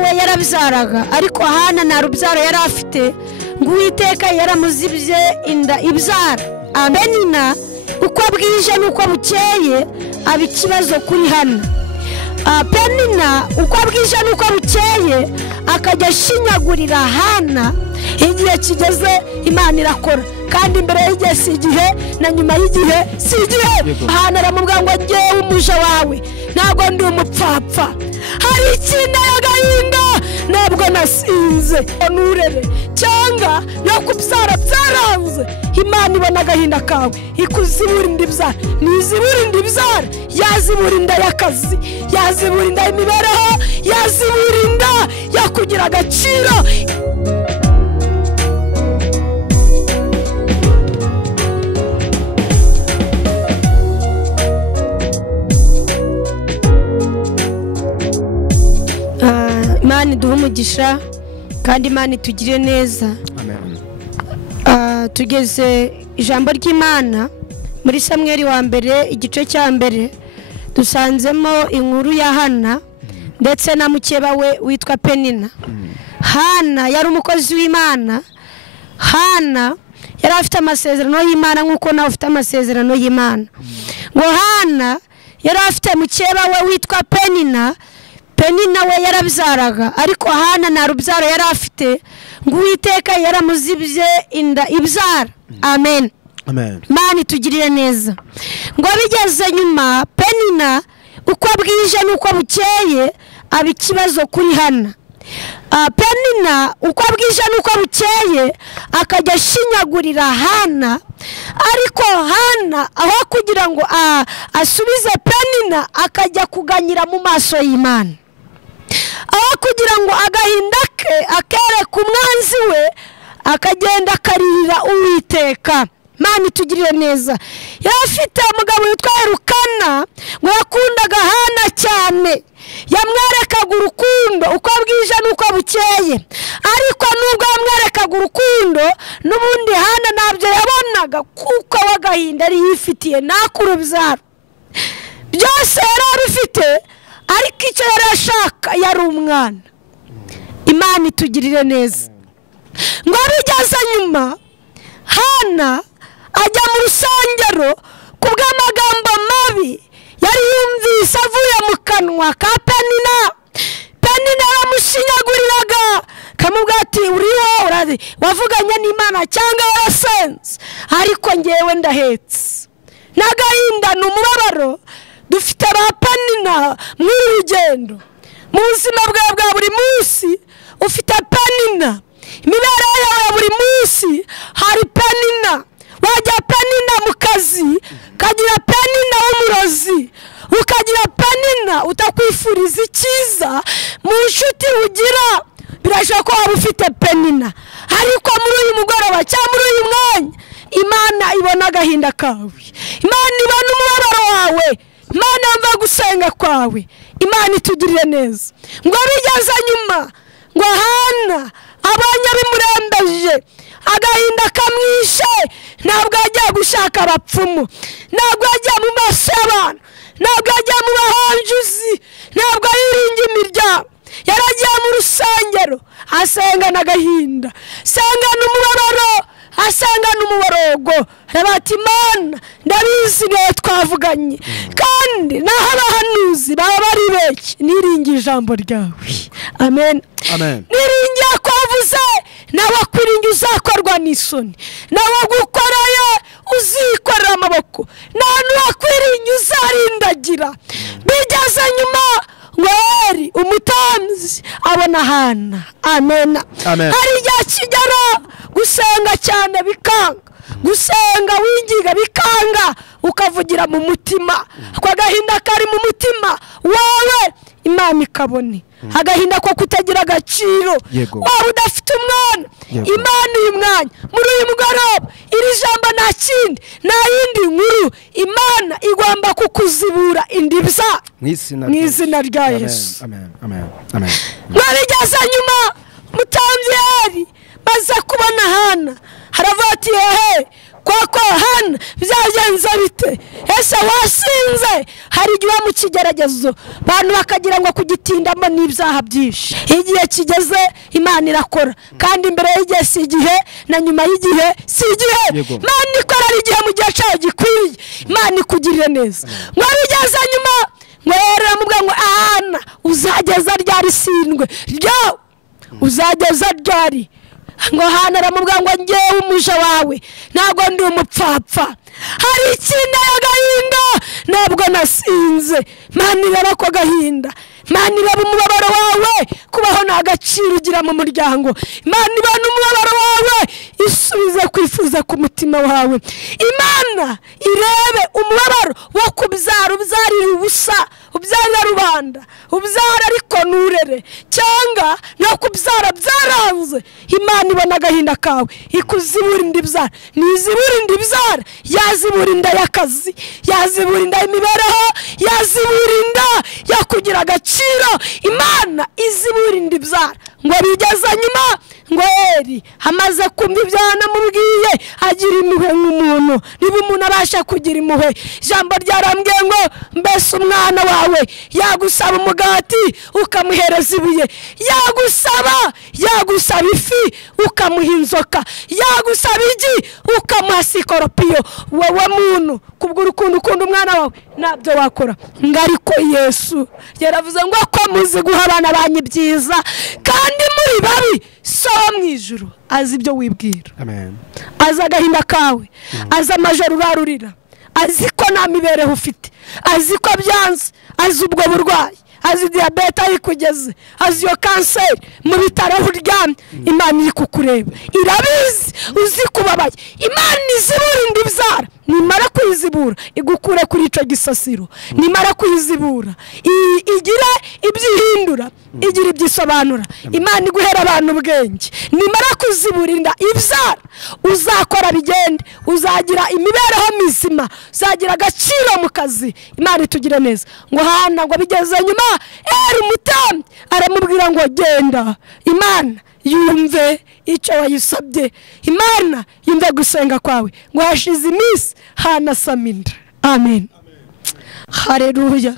we yarabyaraga ariko Hana nta rubyaro yari afite ngo Uwiteka yaramuzibye inda ibyara. Penina uko bwije nuko bukeye aba ikibazo kuri Hana. Penina uko bwije nuko bukeye akajya ashinyagurira Hana. Igihe kigeze Imana irakora, kandi imbere y'igihe si igihe na nyuma y'igihe si igihe. Hana aramubwira ngo ngewe umuja wawe ntabwo ndi umupfapfa, hari ikintu y'agahinda ntabwo nasinze nurere cyangwa no kubyara byaranze. Imana ibona agahinda kawe ikuzibura inda ibyara, nizibura inda ibyara, yazibura inda y'akazi, yazibura inda y'imibereho, yazibura inda yo kugira agaciro. Imana iduhe umugisha kandi Imana itugire neza. Tugeze ijambo ry'Imana muri Samweli wa mbere igice cya mbere, dusanzemo inkuru ya Hana ndetse na mukeba we witwa Penina. Hana yari umukozi w'Imana. Hana yari afite amasezerano y'Imana nk'uko nawe ufite amasezerano y'Imana. Ngo Hana yari afite mukeba we witwa Penina. Penina we yarabyaraga ariko Hana nta rubyaro yari afite ngo Uwiteka yaramuzibye inda ibyara. Amen. Imana itugirire neza. Ngo bigeze nyuma Penina uko bwije nuko bukeye aba ikibazo kuri Hana. Penina uko bwije nuko bukeye akajya ashinyagurira Hana, ariko Hana aho kugira ngo asubize Penina akajya kuganyira mu maso y'Imana, aho kugira ngo agahinda ke akereka umwanzi we akagenda akarira Uwiteka. Imana itugirire neza. Yari afite umugabo witwa Elukana ngo yakundaga Hana cyane, yamwerekaga urukundo uko bwije nuko bukeye, ariko nubwo yamwerekaga urukundo n'ubundi Hana ntabyo yabonaga kuko wagahinda yari yifitiye nakurubyaro. Byose yari abifite ariko icyo yari ashaka yari umwana. Imana itugirire neza. Ngo bigeze nyuma Hana ajya mu rusengero kubw'amagambo mabi yari yumvise avuye mu kanwa ka Penina. Penina yaramushinyaguriraga kamubwira ati uriho wavuganye n'Imana cyangwa warasenze, ariko ngewe ndahetse n'agahinda n'umubabaro dufite ba Penina mu rugendo mu buzima bwawe bwa buri munsi. Ufite Penina imibereho yawe buri munsi, hari Penina. Wajya Penina mu kazi ukagira Penina w'umurozi, ukagira Penina utakwifuriza icyiza mu nshuti ugira. Birashoboka ko waba ufite Penina, ariko muri uyu mugoroba cyangwa muri uyu mwanya Imana ibona agahinda kawe, Imana ibona umubabaro wawe, Imana yumva gusenga kwawe. Imana itugirire neza. Ngo bigeze nyuma ngo Hana abanya bimurembeje, agahinda kamwishe, ntabwo ajya gushaka abapfumu, ntabwo ajya mu maso y'abantu, ntabwo ajya mu bahanjuzi, ntabwo yiringa imiryango. Yaragiye mu rusengero asenga n'agahinda, asenga n'umubabaro, asenga n'umuborogo. Bati Imana ndabizi niwe twavuganye, kandi naho abahanuzi baba bari benshi, niringiye ijambo ryawe. Amen. Niringiye ko wavuze nawe kwiringiye uzakorwa n'isoni, nawe gukorayo uzikorera amaboko, nta n'uwakwiringiye uzarindagira. Bigeze nyuma ngo Eli umutambyi abona Hana. Amen. Hari igihe kigera gusenga cyane bikanga, gusenga wingiga bikanga, ukavugira mu mutima, kwa gahinda kari mu mutima wawe Imana ikabone. Agahinda ko kutagira agaciro, waba udafite umwana, Imana uyu mwanya muri uyu mugoroba iri jambo nta kindi nta yindi nkuru, Imana igomba kukuzibura indibza mu izina rya Yesu. Barigeze nyuma mutambyi Eli maze kubona Hana, haravuga ati hehe koko hano byagenze bite ese wasinze hari igihe mu kigeragezo abantu bakagira ngo kugitindamo n'ibyaha byinshi igihe kigeze Imana irakora kandi imbere y'igihe si igihe na nyuma y'igihe si igihe Imana ikora ari igihe mu gihe cyayo gikwiye Imana ikugirire neza ngo bigeze nyuma ngo yaramubwira ngo Ana uzageza ryari sindwe ryo uzageza ryari ngo Hana aramubwira ngo ngewe umuja wawe ntabwo ndi umupfapfa hari ikindi agahinda ntabwo nasinze Imana ireba ko gahinda Imana ireba umubabaro wawe kubaho nta gaciro ugira mu muryango Imana ibona umubabaro wawe isubize kwifuza ku mutima wawe Imana irebe umubabaro wo kubyara ubyarira ubusa ubyarira rubanda ubyara ariko nurere cyangwa no kubyara byaranze Imana ibona agahinda kawe ikuzibura indi byara nizibura indi byara yazibura inda y'akazi yazibura inda y'imibereho yazibura inda yakugira agaciro Imana izibura indi byara ngo bigeze nyuma ngo Eli hamaze kumva ibyana mubwiye agira impuhwe nk'umuntu niba umuntu abasha kugira impuhwe ijambo ryarambwiye ngo mbese umwana wawe yagusaba umugati ukamuhereza ibuye yagusaba ifi ukamuha inzoka yagusaba igi ukamuha sikoropiyo wowe muntu kubw'urukundo ukunda umwana wawe nabyo wakora ngo ariko Yesu yaravuze ngo ko muzi guha abana banyu byiza kandi muri babi so mu ijuru azi ibyo wibwira amen azi agahinda kawe azi amajoro urarurira azi ko nta mibereho ufite azi ko byanze azi ubwo burwayi azi diabete ayikugeze azi yo kanseri mu bitaro uryamye Imana iri kukureba irabizi uzi kubabaye Imana izibura indi byara nimara kwizibura igukure kuri ico gisasiro nimara kwizibura igira ibyihindura igira ibyisobanura Imana iguhera abantu ubwenge nimara kuzibura inda ibyara uzakora bigende uzagira imibereho mizima uzagira agaciro mu kazi Imana itugire neza ngo Hana ngo bigeze nyuma Eli mutambi aramubwira ngo genda Imana yumve icyo wayisabye Imana yumve gusenga kwawe ngo hashize iminsi Hana saminda amen haleluya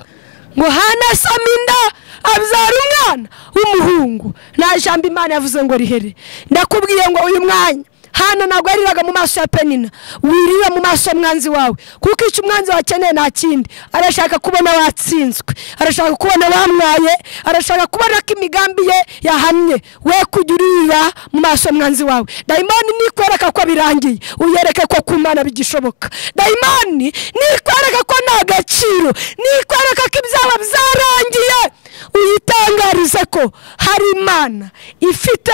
ngo Hana saminda abyara umwana w'umuhungu nta jambo Imana yavuze ngo rihere ndakubwiye ngo uyu mwanya Hana ntabwo yariraga mu maso ya Penina wirira mu maso mwanzi wawe kuko icyo umwanzi wakeneye nta kindi arashaka kubona watsinzwe arashaka kubona wamwaye arashaka kubona ko imigambi ye yahamye we kujurira mu maso mwanzi wawe dayimoni nikwereka ko birangiye uyereke ko kumana bigishoboka dayimoni nikwereka ko nta gaciro nikwereka ko ibyaba byarangiye uyitangarize ko hari Imana ifite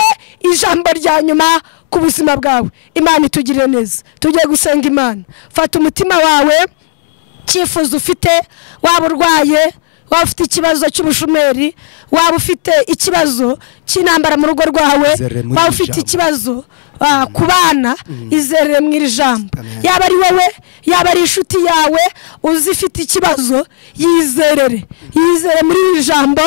ijambo rya nyuma ku buzima bwawe Imana itugirire neza tugiye gusenga Imana fata umutima wawe cyifuzo ufite waba urwaye waba ufite ikibazo cy'ubushumeri waba ufite ikibazo cy'intambara mu rugo rwawe waba ufite ikibazo ku bana izerere mu iri jambo yaba ari wowe yaba ari inshuti yawe uzifite ikibazo yizere muri iri jambo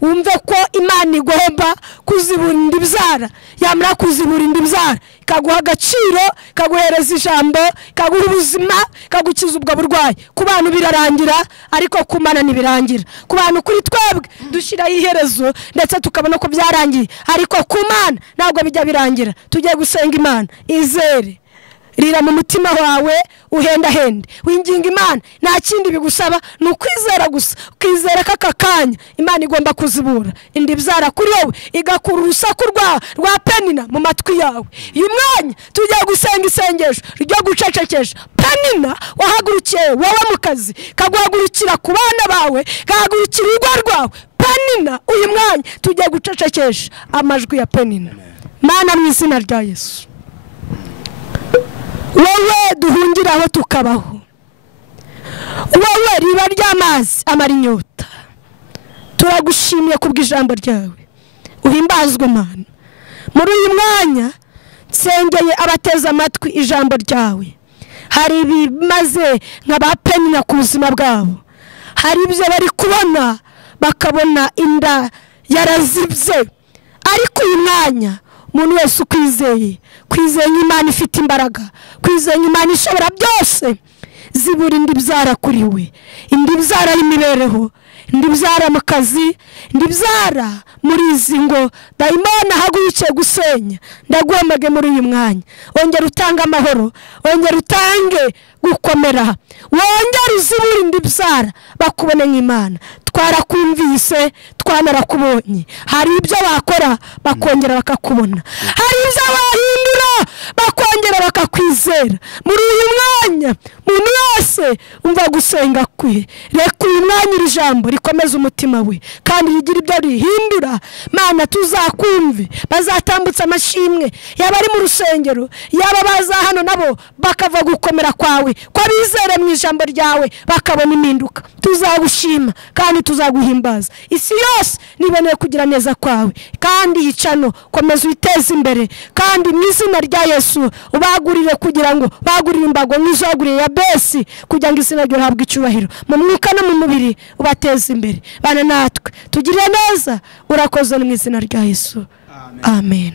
wumve ko Imana igomba kuzibura indi byara yamara kuzibura indi byara ikaguha agaciro ikaguhereza ijambo ikaguha ubuzima ikagukiza ubwo burwayi ku bantu birarangira ariko ku Mana ntibirangira ku bantu kuri twebwe dushyiraho iherezo ndetse tukabona ko byarangiye ariko ku Mana ntabwo bijya birangira tugiye gusenga Imana izere rira mu mutima wawe uhendahende winginga Imana nta kindi bigusaba ni ukwizera gusa ukizera ko aka kanya Imana igomba kuzibura indi byara kuri wowe igakura urusaku rwa Penina mu matwi yawe uyu mwanya tugiye gusenga isengesho ryo gucecekesha Penina wahagurukiye wowe mu kazi kaguhagurukira ku bana bawe kahagurukira urugo rwawe Penina uyu mwanya tugiye gucecekesha amajwi ya Penina Mana mu izina rya Yesu wowe duhungira aho tukabaho wowe riba ry'amazi amara inyota turagushimiye kubw'ijambo ryawe uhimbazwe Mana muri uyu mwanya nsengeye abateze amatwi ijambo ryawe hari ibimaze nk'aba Penina ku buzima bwabo hari ibyo bari kubona bakabona inda yarazibye ariko uyu mwanya umuntu wese ukwizeye, kwizeye Imana ifite imbaraga, kwizeye Imana ishobora byose, zibura indi byara kuri we, indi byara y'imibereho, indi byara mu kazi, indi byara muri izi ngo dayimoni ahagurukiye gusenya. Ndaguhamage muri uyu mwanya, wongera utange amahoro, wongera utange gukomera, wongera uzibura indi byara bakubone nk'Imana. Twarakumvise, twanarakubonye. Hari ibyo bakora bakongera bakakubona, hari ibyo bahindura bakongera bakakwizera. Muri uyu mwanya umuntu wese umva gusenga kwe, reka uyu mwanya iri jambo rikomeza umutima we kandi rigira ibyo rihindura. Mana tuzakumve, bazatambutsa amashimwe, yaba ari mu rusengero, yaba baza hano nabo bakava gukomera kwawe, ko bizere mu ijambo ryawe bakabona impinduka. Tuzagushima kandi tuzaguhimbaza. Isi yose niboneye kugira neza kwawe, kandi yicano komeza uyiteze imbere, kandi mu izina rya Yesu ubagurire, kugira ngo bagurire imbago nk'izaguriye Yabesi, kugira ngo izina ryo rihabwe icyubahiro mu mwuka no mu mubiri, ubateze imbere. Bana natwe tugirire neza, urakoze mu izina rya Yesu, amen.